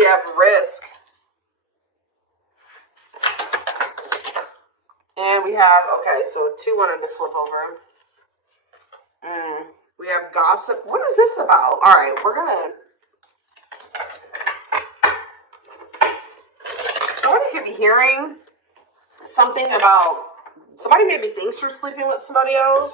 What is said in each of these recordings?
We have risk. And we have, okay, so 2 wanted to flip over. We have gossip. What is this about? All right, we're going to... Somebody could be hearing something about... Somebody maybe thinks you're sleeping with somebody else.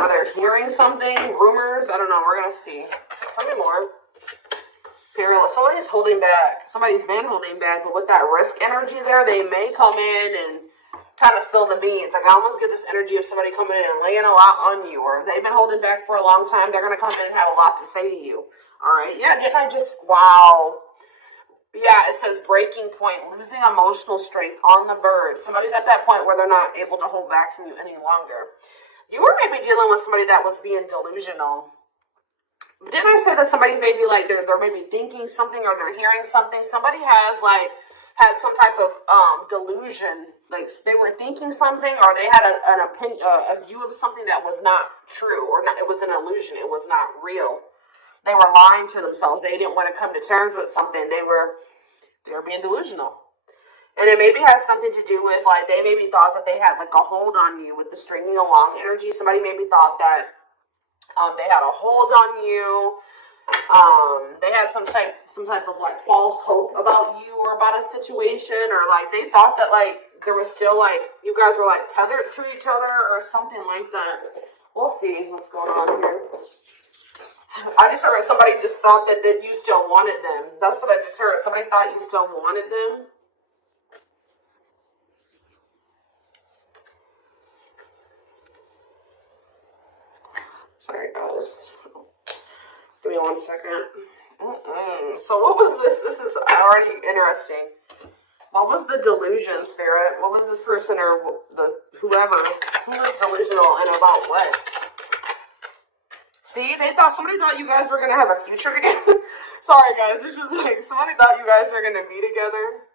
Or they're hearing something, rumors. I don't know. We're going to see. Tell me more. Somebody's holding back. Somebody's been holding back, but with that risk energy there, they may come in and kind of spill the beans. Like, I almost get this energy of somebody coming in and laying a lot on you. Or if they've been holding back for a long time, they're going to come in and have a lot to say to you. All right? Yeah, didn't I just... Wow. Yeah, it says breaking point, losing emotional strength, on the verge. Somebody's at that point where they're not able to hold back from you any longer. You were maybe dealing with somebody that was being delusional. Didn't I say that somebody's maybe like, they're maybe thinking something or they're hearing something? Somebody has like, had some type of delusion. Like they were thinking something or they had an opinion, a view of something that was not true or not, it was an illusion. It was not real. They were lying to themselves. They didn't want to come to terms with something. They were being delusional. And it maybe has something to do with, like, they maybe thought that they had, like, a hold on you with the stringing along energy. Somebody maybe thought that they had a hold on you. They had some type of, like, false hope about you or about a situation. Or, like, they thought that, like, there was still, like, you guys were, like, tethered to each other or something like that. We'll see what's going on here. I just heard somebody just thought that you still wanted them. That's what I just heard. Somebody thought you still wanted them. Sorry, guys. Give me 1 second. So what was this? This is already interesting. What was the delusion, Spirit? What was this person or whoever? Who was delusional and about what? See, somebody thought you guys were going to have a future together. Sorry, guys. This is like, somebody thought you guys were going to be together.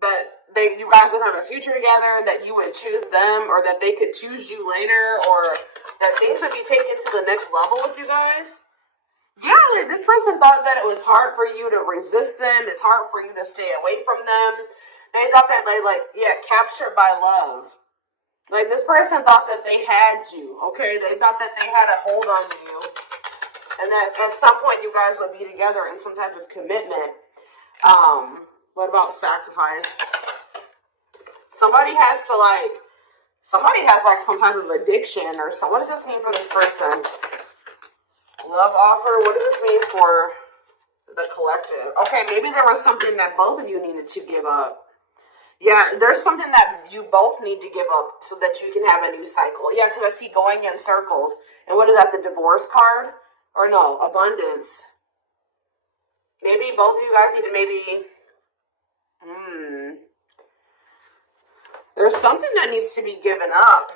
That you guys would have a future together, that you would choose them, or that they could choose you later, or that things would be taken to the next level with you guys. Yeah, like this person thought that it was hard for you to resist them. It's hard for you to stay away from them. They thought that captured by love. Like, this person thought that they had you, okay? They thought that they had a hold on you. And that at some point you guys would be together in some type of commitment. What about sacrifice? Somebody has some type of addiction or something. What does this mean for this person? Love offer, what does this mean for the collective? Okay, maybe there was something that both of you needed to give up. Yeah, there's something that you both need to give up so that you can have a new cycle. Yeah, because I see going in circles. And what is that, the divorce card? Or no, abundance. Maybe both of you guys need to There's something that needs to be given up.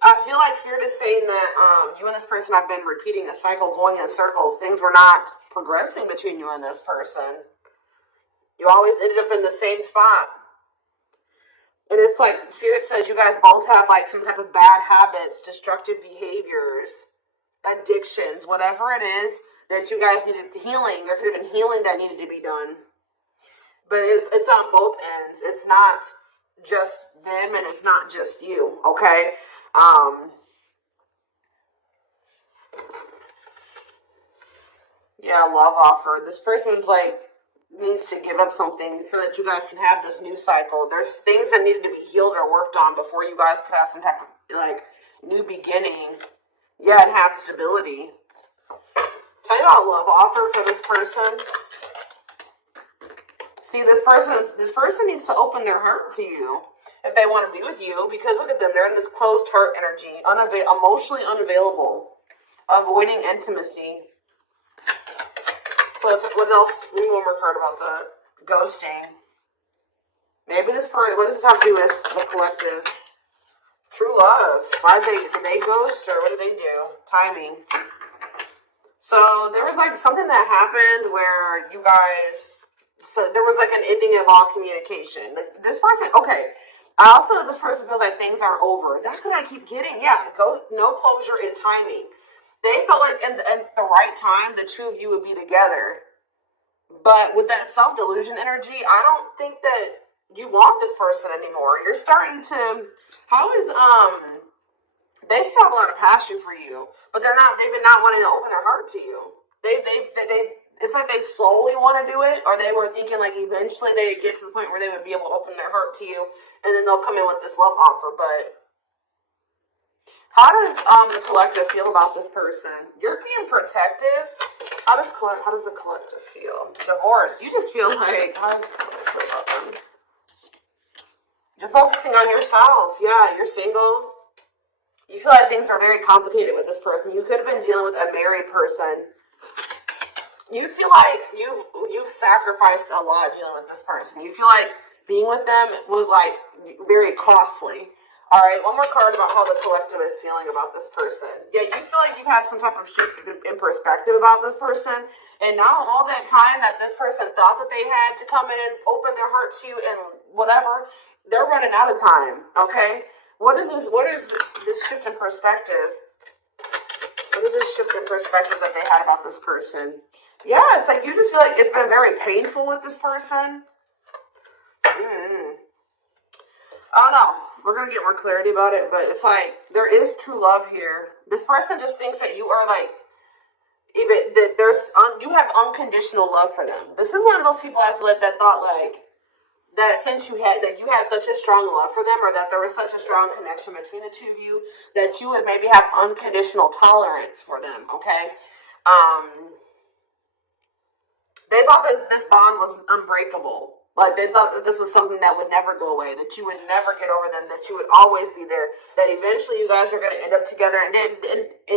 I feel like Spirit is saying that you and this person have been repeating a cycle, going in circles. Things were not progressing between you and this person. You always ended up in the same spot. And it's like, Spirit says you guys both have like some type of bad habits, destructive behaviors, addictions, whatever it is that you guys needed healing. There could have been healing that needed to be done. But it's on both ends. It's not just them and it's not just you, okay? Yeah, love offer. This person's like, needs to give up something so that you guys can have this new cycle. There's things that needed to be healed or worked on before you guys could have some type of like new beginning. Yeah, and have stability. Tell you about love offer for this person. See, this person needs to open their heart to you if they want to be with you, because look at them, they're in this closed heart energy, emotionally unavailable, avoiding intimacy. So what else? Maybe one more card about that. Ghosting. Maybe this part. What does this have to do with the collective? True love. Did they ghost or what did they do? Timing. So there was like something that happened where you guys. So there was like an ending of all communication. Like this person. Okay. I also know this person feels like things are over. That's what I keep getting. Yeah. No closure in timing. They felt like in the right time, the two of you would be together. But with that self-delusion energy, I don't think that you want this person anymore. You're starting to, how is, they still have a lot of passion for you, but they've been not wanting to open their heart to you. It's like they slowly want to do it, or they were thinking like eventually they would get to the point where they would be able to open their heart to you, and then they'll come in with this love offer. But how does the collective feel about this person? You're being protective. How does the collective feel? Divorce. You just feel like, how does the collective feel about them? You're focusing on yourself. Yeah, you're single. You feel like things are very complicated with this person. You could have been dealing with a married person. You feel like you've sacrificed a lot dealing with this person. You feel like being with them was like very costly. All right, one more card about how the collective is feeling about this person. Yeah, you feel like you've had some type of shift in perspective about this person, and now all that time that this person thought that they had to come in and open their heart to you and whatever, they're running out of time. Okay, what is this? What is this shift in perspective? What is this shift in perspective that they had about this person? Yeah, it's like you just feel like it's been very painful with this person. I don't know. We're going to get more clarity about it, but it's like there is true love here. This person just thinks that you are like, even that you have unconditional love for them. This is one of those people I feel like that thought like, that since you had such a strong love for them, or that there was such a strong connection between the two of you, that you would maybe have unconditional tolerance for them, okay? They thought this bond was unbreakable. Like, they thought that this was something that would never go away, that you would never get over them, that you would always be there, that eventually you guys are going to end up together. And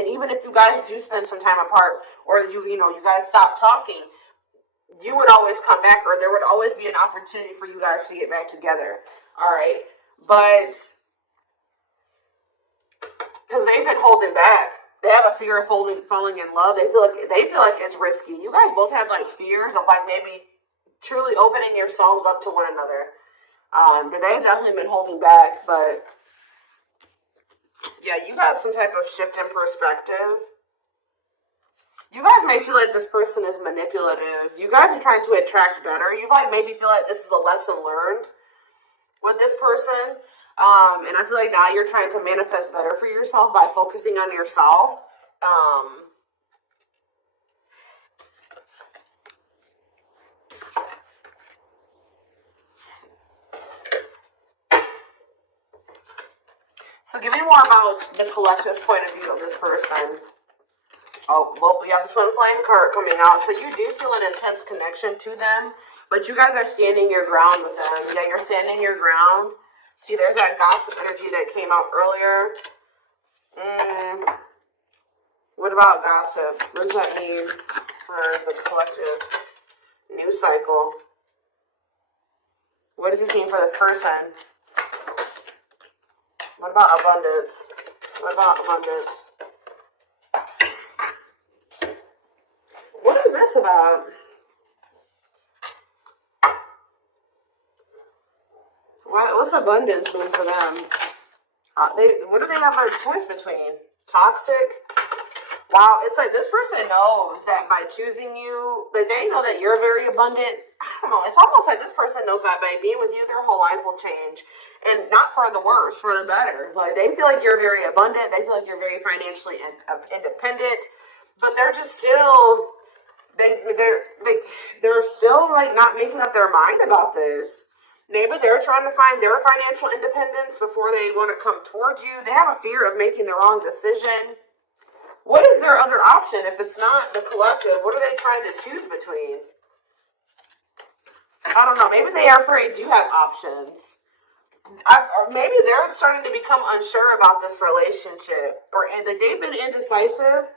even if you guys do spend some time apart, or you guys stop talking, you would always come back, or there would always be an opportunity for you guys to get back together. All right? But because they've been holding back. They have a fear of falling in love. They feel like it's risky. You guys both have like fears of like maybe truly opening yourselves up to one another. But they've definitely been holding back. But yeah, you got some type of shift in perspective. You guys may feel like this person is manipulative. You guys are trying to attract better. You like maybe feel like this is a lesson learned with this person. And I feel like now you're trying to manifest better for yourself by focusing on yourself. So give me more about the collective's point of view of this person. Oh, well, we have the Twin Flame card coming out. So you do feel an intense connection to them, but you guys are standing your ground with them. Yeah, you're standing your ground. See, there's that gossip energy that came out earlier. What about gossip? What does that mean for the collective news cycle? What does this mean for this person? What about abundance? What about abundance? What is this about? What's abundance mean for them? What do they have a choice between? Toxic? Wow, it's like this person knows that by choosing you, that they know that you're very abundant. I don't know. It's almost like this person knows that by being with you, their whole life will change. And not for the worse, for the better. Like, they feel like you're very abundant. They feel like you're very financially independent. But they're just still, they're still, like, not making up their mind about this. Maybe they're trying to find their financial independence before they want to come towards you. They have a fear of making the wrong decision. What is their other option if it's not the collective? What are they trying to choose between? I don't know. Maybe they are afraid you have options. Or maybe they're starting to become unsure about this relationship. And they've been indecisive.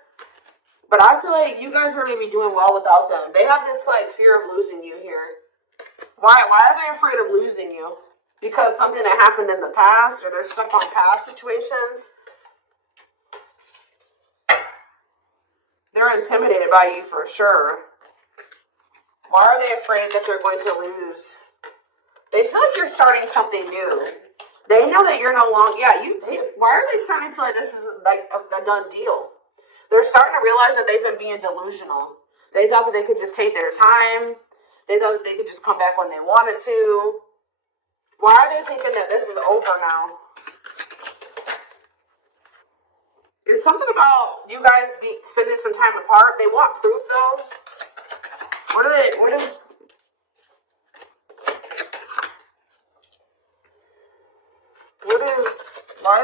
But I feel like you guys are maybe doing well without them. They have this like fear of losing you here. Why are they afraid of losing you? Because something that happened in the past, or they're stuck on past situations? They're intimidated by you for sure. Why are they afraid that they're going to lose? They feel like you're starting something new. They know that you're no longer, why are they starting to feel like this is like a done deal? They're starting to realize that they've been being delusional. They thought that they could just take their time. They thought that they could just come back when they wanted to. Why are they thinking that this is over now? It's something about you guys spending some time apart. They want proof, though. Why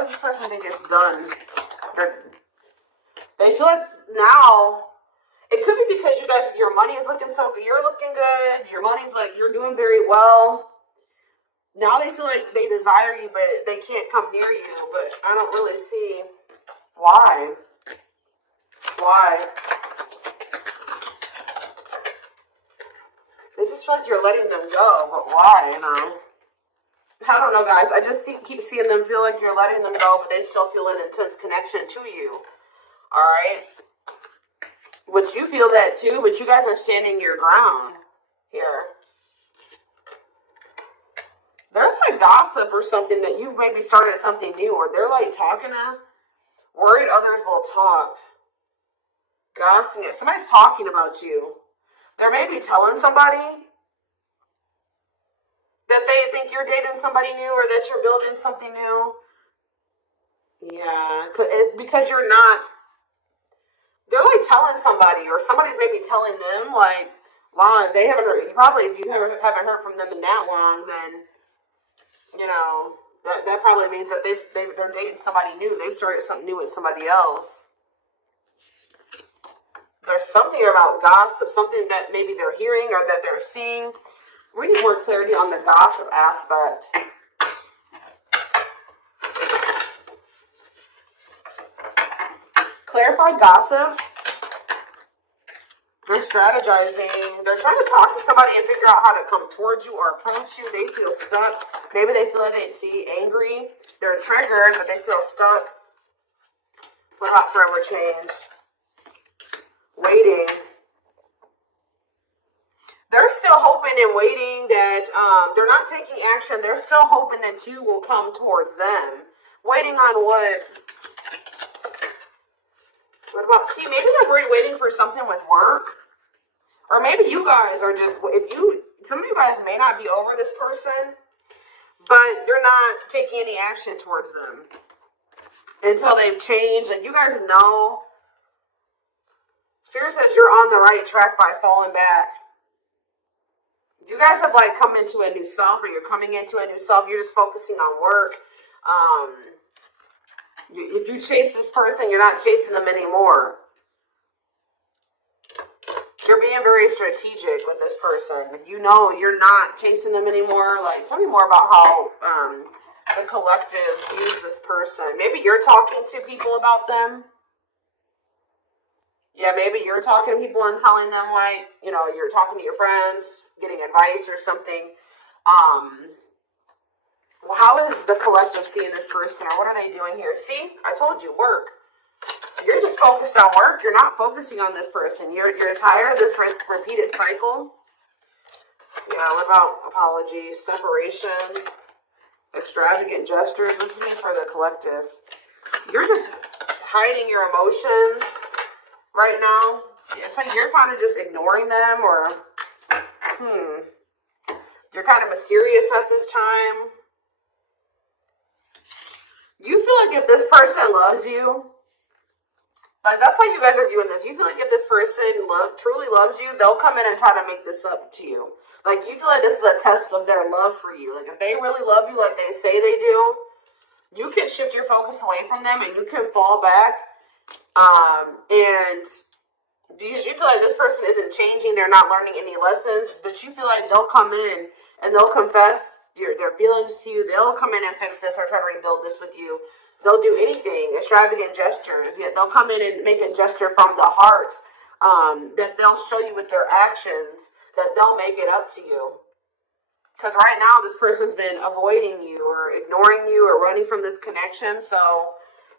does this person think it's done? They feel like now, it could be because you guys, your money is looking so good. You're looking good. Your money's like, you're doing very well. Now they feel like they desire you, but they can't come near you. But I don't really see why. Why? They just feel like you're letting them go, but why, you know? I don't know, guys. I just keep seeing them feel like you're letting them go, but they still feel an intense connection to you. Alright? Which you feel that too, but you guys are standing your ground here. There's like gossip or something that you've maybe started something new, or they're like talking to, worried others will talk. Gossiping. Somebody's talking about you. They're maybe telling somebody that they think you're dating somebody new or that you're building something new. Yeah, because you're not. They're like telling somebody, or somebody's maybe telling them, like, wow, if they haven't heard, probably if you haven't heard from them in that long, then, you know, that probably means that they're dating somebody new. They started something new with somebody else. There's something about gossip, something that maybe they're hearing or that they're seeing. We need more clarity on the gossip aspect. Clarify gossip. They're strategizing. They're trying to talk to somebody and figure out how to come towards you or approach you. They feel stuck. Maybe they feel like they angry. They're triggered, but they feel stuck. What about forever change? Waiting. They're still hoping and waiting that they're not taking action. They're still hoping that you will come towards them. Waiting on what? What about, see, maybe they're waiting for something with work. Or maybe you guys are just, some of you guys may not be over this person, but you're not taking any action towards them. Until they've changed, and you guys know. Spirit says you're on the right track by falling back. You guys have like come into a new self, or you're coming into a new self. You're just focusing on work. If you chase this person, you're not chasing them anymore. You're being very strategic with this person. You know you're not chasing them anymore. Like, tell me more about how the collective views this person. Maybe you're talking to people about them. Yeah, maybe you're talking to people and telling them, like, you know, you're talking to your friends, getting advice or something. How is the collective seeing this person, or what are they doing here? See, I told you, work. You're just focused on work. You're not focusing on this person. You're tired of this repeated cycle. Yeah, what about apologies, separation, extravagant gestures? This is me for the collective. You're just hiding your emotions right now. It's like you're kind of just ignoring them, or you're kind of mysterious at this time. You feel like if this person loves you, like that's how you guys are viewing this. You feel like if this person truly loves you, they'll come in and try to make this up to you. Like you feel like this is a test of their love for you. Like if they really love you like they say they do, you can shift your focus away from them and you can fall back. And because you feel like this person isn't changing, they're not learning any lessons, but you feel like they'll come in and they'll confess their feelings to you. They'll come in and fix this or try to rebuild this with you. They'll do anything, extravagant gestures. Yet they'll come in and make a gesture from the heart that they'll show you with their actions, that they'll make it up to you. Because right now this person's been avoiding you or ignoring you or running from this connection. So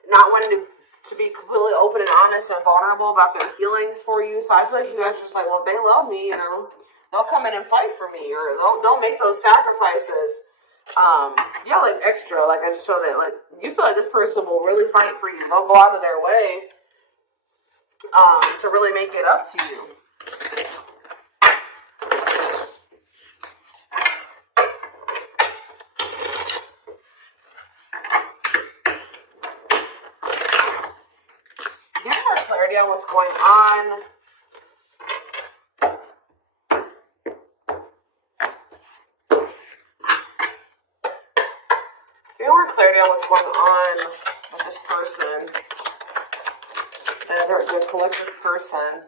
not wanting to be completely open and honest and vulnerable about their feelings for you. So I feel like you guys are just like, well, if they love me, you know, they'll come in and fight for me, or they'll make those sacrifices. Yeah, like extra. Like I just feel that, like you feel like this person will really fight for you. They'll go out of their way. to really make it up to you. Get more clarity on what's going on. Get more clarity on what's going on with this person. The collective person.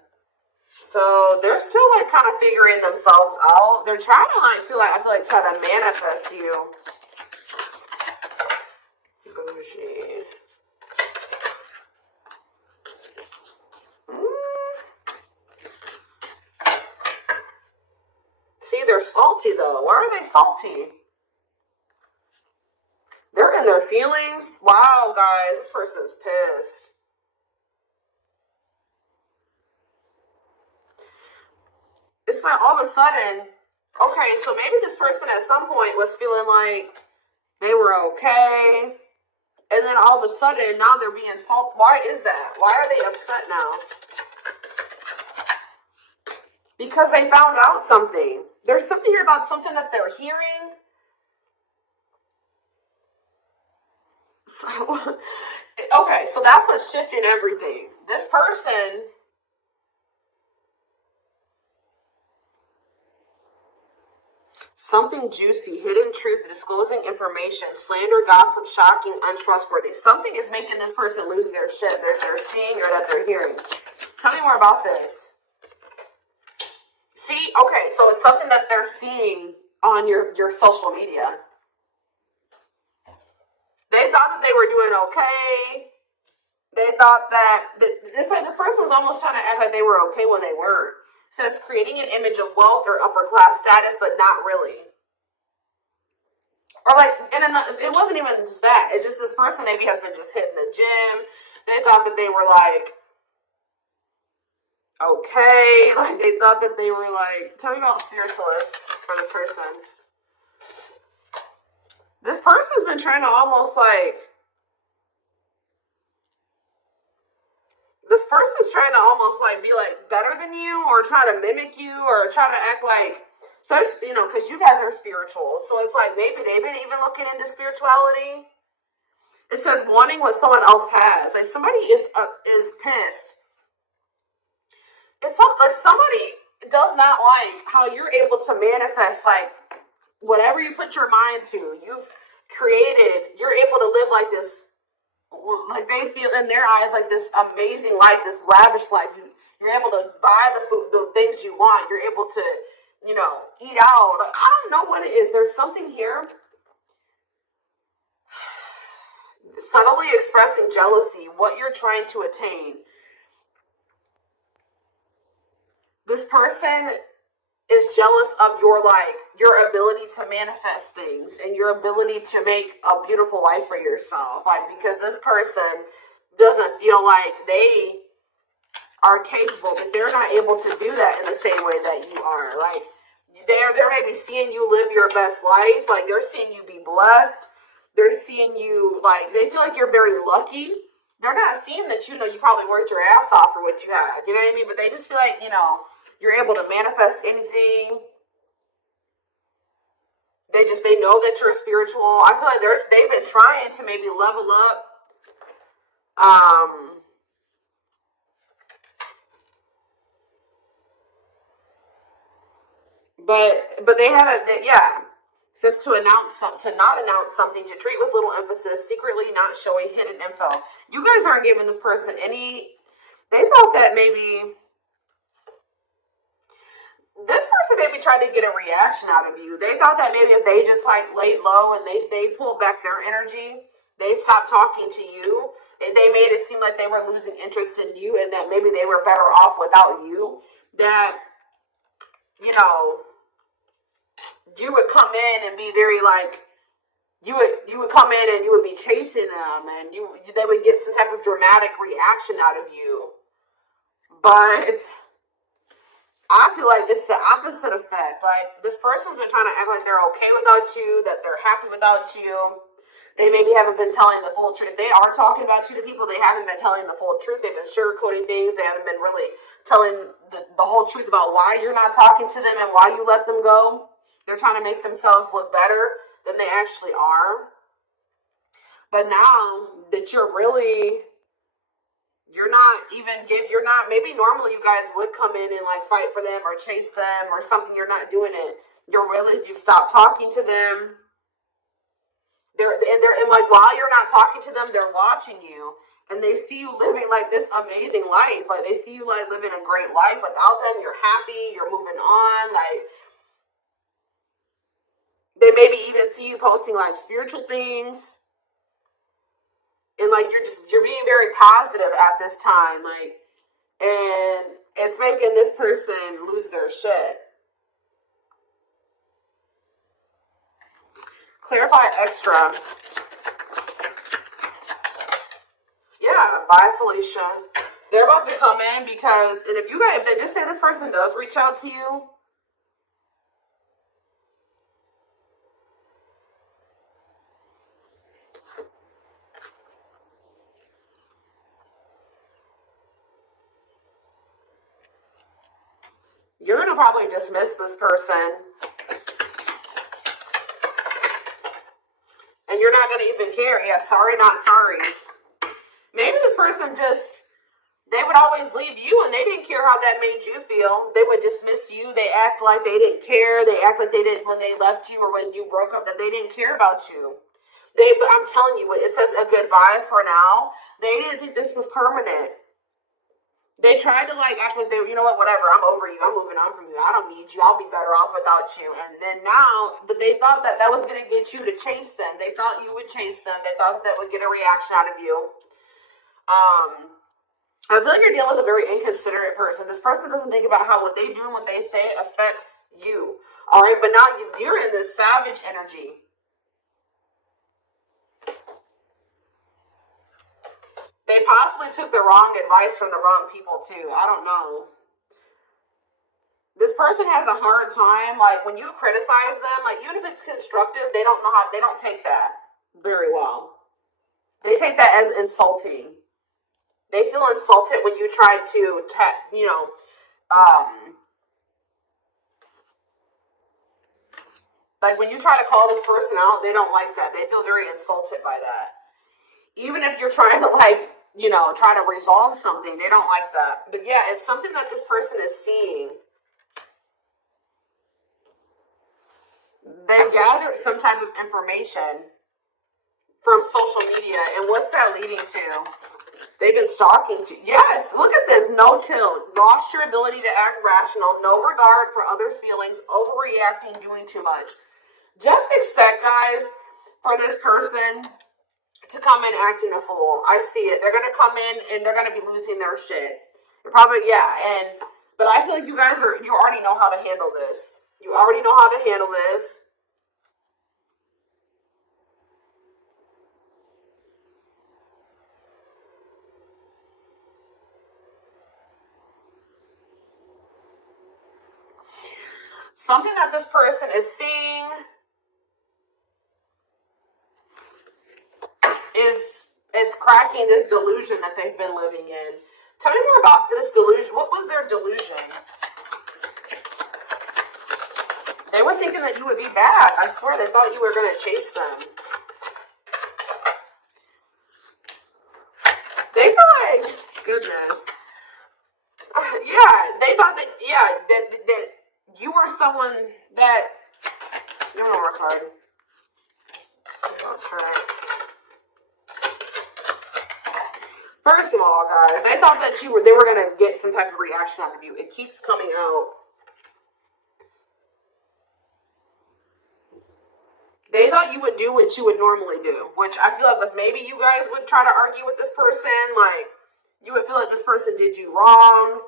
So they're still like kind of figuring themselves out. They're trying to like I feel like try to manifest you. Bougie. See, they're salty though. Why are they salty? They're in their feelings. Wow, guys, this person's pissed. It's like all of a sudden, okay, so maybe this person at some point was feeling like they were okay, and then all of a sudden now they're being salty. Why is that? Why are they upset now? Because they found out something. There's something here about something that they're hearing. So, okay, so that's what's shifting everything. This person, something juicy, hidden truth, disclosing information, slander, gossip, shocking, untrustworthy. Something is making this person lose their shit. They're seeing or that they're hearing. Tell me more about this. See, okay, so it's something that they're seeing on your social media. They thought that they were doing okay. They thought that it's like this person was almost trying to act like they were okay when they weren't. So it's creating an image of wealth or upper class status, but not really. Or like, it wasn't even just that. It's just this person maybe has been just hitting the gym. They thought that they were like okay. Like they thought that they were like. Tell me about spiritualists for this person. This person's been trying to almost like, this person's trying to almost like be like better than you or try to mimic you or try to act like, you know, because you guys are spiritual. So it's like maybe they've been even looking into spirituality. It says wanting what someone else has. Like somebody is pissed. It's like somebody does not like how you're able to manifest like whatever you put your mind to, you've created, you're able to live like this, like they feel in their eyes like this amazing life, this lavish life. You're able to buy the food, the things you want. You're able to, you know, eat out. Like, I don't know what it is. There's something here. Subtly expressing jealousy, what you're trying to attain. This person is jealous of your ability to manifest things and your ability to make a beautiful life for yourself. Like, because this person doesn't feel like they are capable, that they're not able to do that in the same way that you are. Like they're maybe seeing you live your best life, like they're seeing you be blessed. They're seeing you like they feel like you're very lucky. They're not seeing that, you know, you probably worked your ass off for what you had. You know what I mean? But they just feel like, you know, you're able to manifest anything. They know that you're spiritual. I feel like they've been trying to maybe level up. But they haven't. Yeah, it says to not announce something, to treat with little emphasis, secretly not showing hidden info. You guys aren't giving this person any. They thought that maybe this person maybe tried to get a reaction out of you. They thought that maybe if they just like laid low and they pulled back their energy, they stopped talking to you, and they made it seem like they were losing interest in you, and that maybe they were better off without you. That, you know, you would come in and be very like, you would come in and you would be chasing them, and they would get some type of dramatic reaction out of you. But I feel like it's the opposite effect. Like, this person's been trying to act like they're okay without you, that they're happy without you. They maybe haven't been telling the full truth. They are talking about you to people. They haven't been telling the full truth. They've been sugarcoating things. They haven't been really telling the whole truth about why you're not talking to them and why you let them go. They're trying to make themselves look better than they actually are. But now that you're not, maybe normally you guys would come in and like fight for them or chase them or something. You're not doing it. You stop talking to them. And like while you're not talking to them, they're watching you and they see you living like this amazing life. Like they see you like living a great life without them. You're happy. You're moving on. Like they maybe even see you posting like spiritual things. And like you're being very positive at this time. Like, and it's making this person lose their shit. Clarify extra. Yeah, bye Felicia. They're about to come in because, and if they just say this person does reach out to you, you're going to probably dismiss this person. And you're not going to even care. Yeah, sorry, not sorry. Maybe this person they would always leave you and they didn't care how that made you feel. They would dismiss you. They act like they didn't care. They act like they didn't when they left you or when you broke up, that they didn't care about you. But I'm telling you, it says a goodbye for now. They didn't think this was permanent. They tried to like act like you know what, whatever, I'm over you, I'm moving on from you, I don't need you, I'll be better off without you. And then now, but they thought that was going to get you to chase them. They thought you would chase them. They thought that would get a reaction out of you. I feel like you're dealing with a very inconsiderate person. This person doesn't think about how what they do and what they say affects you. All right, but now you're in this savage energy. They possibly took the wrong advice from the wrong people too. I don't know. This person has a hard time, like when you criticize them, like even if it's constructive, they don't take that very well. They take that as insulting. They feel insulted when you try to, like when you try to call this person out, they don't like that. They feel very insulted by that. Even if you're trying to try to resolve something, they don't like that. But yeah, it's something that this person is seeing. They've gathered some type of information from social media, and what's that leading to? They've been stalking you. Yes, look at this. No till. Lost your ability to act rational. No regard for others' feelings. Overreacting. Doing too much. Just expect, guys, for this person to come in acting a fool. I see it. They're going to come in and they're going to be losing their shit. They're probably, but I feel like you already know how to handle this. You already know how to handle this. Something that this person is seeing is cracking this delusion that they've been living in. Tell me more about this delusion. What was their delusion? They were thinking that you would be back. I swear they thought you were going to chase them. They thought, goodness. They thought that you were someone that, you don't work hard. I'll try. First of all, guys, they thought that they were going to get some type of reaction out of you. It keeps coming out. They thought you would do what you would normally do, which I feel like was maybe you guys would try to argue with this person. Like, you would feel like this person did you wrong.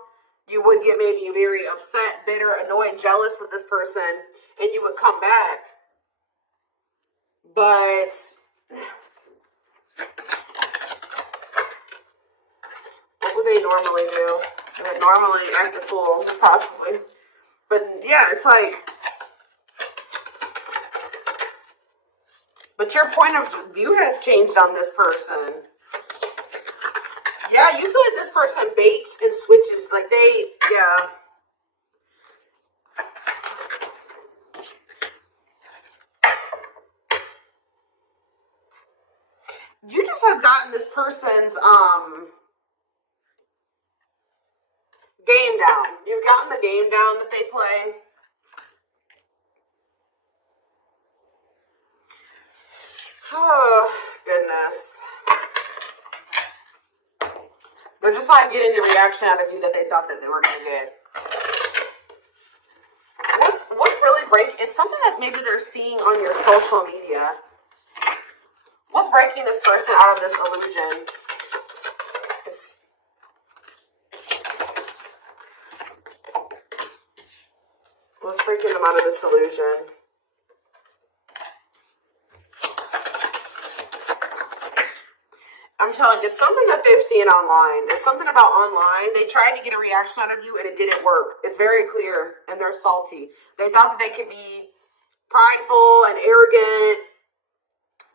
You would get maybe very upset, bitter, annoyed, jealous with this person, and you would come back. But what would they normally do? They would normally act a fool, possibly. But yeah, it's like But your point of view has changed on this person. Yeah, you feel like this person baits and switches. Like yeah. You just have gotten this person's game down. You've gotten the game down that they play. Oh, goodness. They're just not getting the reaction out of you that they thought that they were going to get. What's really breaking? It's something that maybe they're seeing on your social media. What's breaking this person out of this illusion? What's breaking them out of this illusion? I'm telling you, it's something that they've seen online. It's something about online. They tried to get a reaction out of you and it didn't work. It's very clear and they're salty. They thought that they could be prideful and arrogant.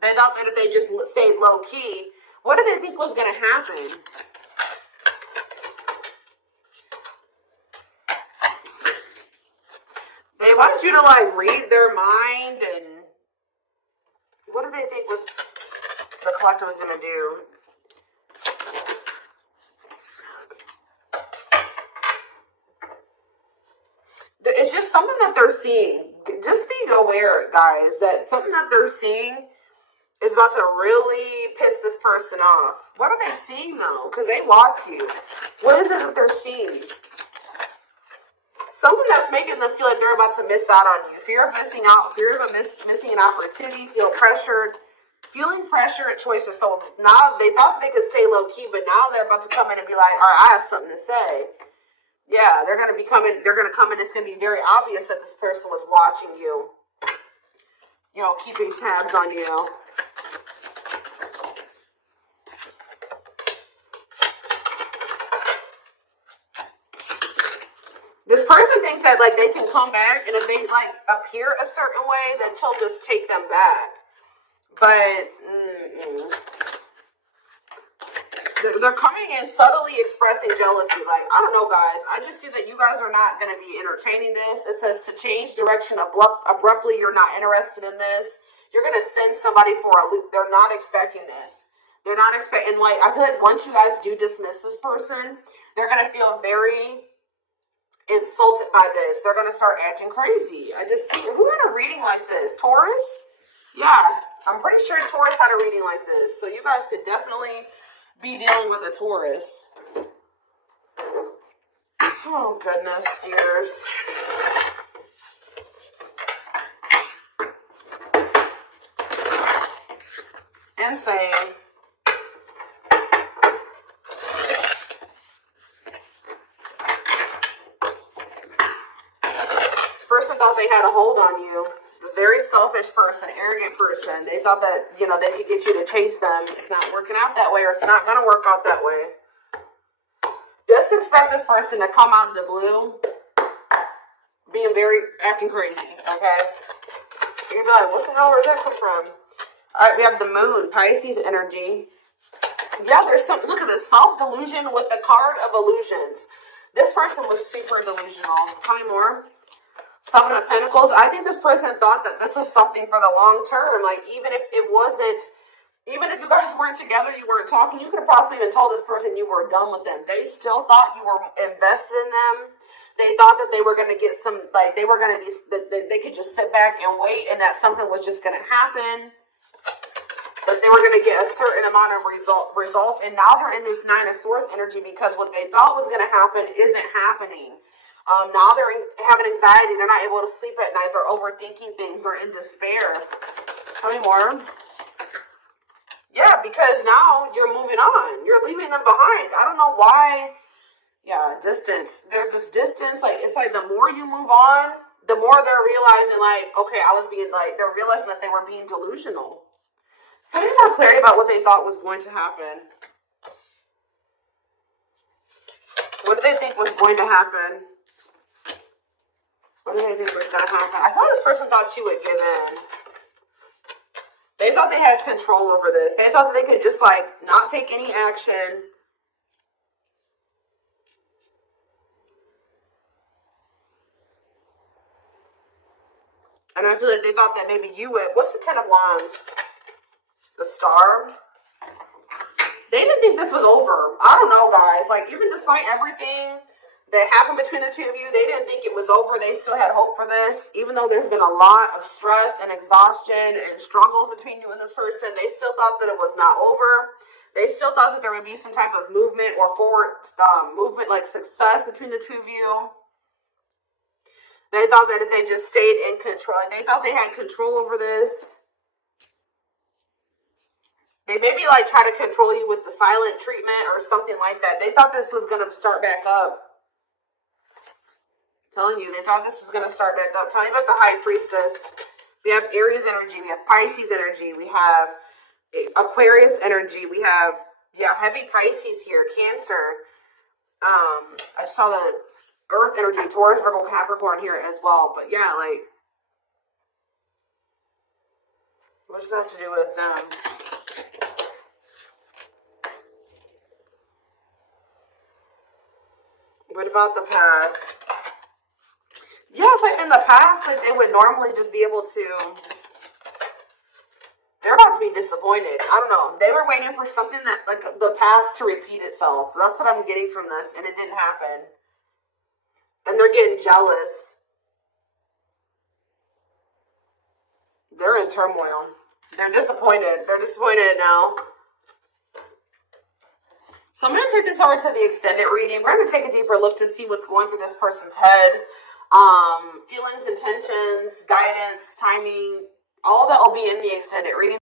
They thought that if they just stayed low key, what did they think was going to happen? They wanted you to like read their mind, and what did they think was the collector was going to do? It's just something that they're seeing. Just be aware, guys, that something that they're seeing is about to really piss this person off. What are they seeing, though? Because they watch you. What is it that they're seeing? Something that's making them feel like they're about to miss out on you. Fear of missing out. Fear of missing an opportunity. Feel pressured. Feeling pressure at choices. So now they thought they could stay low-key, but now they're about to come in and be like, all right, I have something to say. Yeah, they're going to come in, it's going to be very obvious that this person was watching you. You know, keeping tabs on you. This person thinks that, like, they can come back, and if they, like, appear a certain way, then she'll just take them back. But, they're coming in subtly expressing jealousy. Like, I don't know, guys. I just see that you guys are not going to be entertaining this. It says to change direction abruptly. You're not interested in this. You're going to send somebody for a loop. They're not expecting this. They're not expecting, like, I feel like once you guys do dismiss this person, they're going to feel very insulted by this. They're going to start acting crazy. I just see, who had a reading like this? Taurus? Yeah, I'm pretty sure Taurus had a reading like this. So you guys could definitely be dealing with a Taurus. Oh, goodness, dears. Insane. This person thought they had a hold on you. This very selfish person, arrogant person. They thought that, you know, they could get you to chase them. It's not working out that way, or it's not going to work out that way. Just expect this person to come out of the blue being acting crazy, okay? You're gonna be like, what the hell, where did that come from? All right, we have the moon, Pisces energy. Yeah, there's some, look at this, self-delusion with the card of illusions. This person was super delusional. Tell me more. Seven of Pentacles. I think this person thought that this was something for the long term. Like, even if it wasn't, even if you guys weren't together, you weren't talking, you could have possibly even told this person you were done with them. They still thought you were invested in them. They thought that they were going to get some, like, they were going to be, that they could just sit back and wait and that something was just going to happen. But they were going to get a certain amount of results. And now they're in this Nine of Swords energy because what they thought was going to happen isn't happening. Now they're having anxiety. They're not able to sleep at night. They're overthinking things. They're in despair. Tell me more. Yeah, because now you're moving on. You're leaving them behind. I don't know why. Yeah, distance. There's this distance. Like, it's like the more you move on, the more they're realizing, like, okay, they're realizing that they were being delusional. Can you more clarity about what they thought was going to happen? What did they think was going to happen? What did they think was going to happen? I thought this person thought you would give in. They They thought they had control over this. They thought that they could just, like, not take any action. And I feel like they thought that maybe you would. What's the Ten of Wands? The Star? They didn't think this was over. I don't know, guys. Like, even despite everything that happened between the two of you, they didn't think it was over. They still had hope for this. Even though there's been a lot of stress and exhaustion and struggles between you and this person, they still thought that it was not over. They still thought that there would be some type of movement or forward movement, like success between the two of you. They thought that if they just stayed in control, they thought they had control over this. They maybe like try to control you with the silent treatment or something like that. They thought this was going to start back up. I'm telling you, they thought this was going to start back up. Tell me about the High Priestess. We have Aries energy. We have Pisces energy. We have Aquarius energy. We have, heavy Pisces here. Cancer. I saw the Earth energy, Taurus, Virgo, Capricorn here as well. But yeah, like, what does that have to do with them? What about the past? Yeah, it's like in the past, like they would normally just be able to. They're about to be disappointed. I don't know. They were waiting for something that, like, the past to repeat itself. That's what I'm getting from this, and it didn't happen. And they're getting jealous. They're in turmoil. They're disappointed. They're disappointed now. So I'm going to take this over to the extended reading. We're going to take a deeper look to see what's going through this person's head. Feelings, intentions, guidance, timing, all that will be in the extended reading.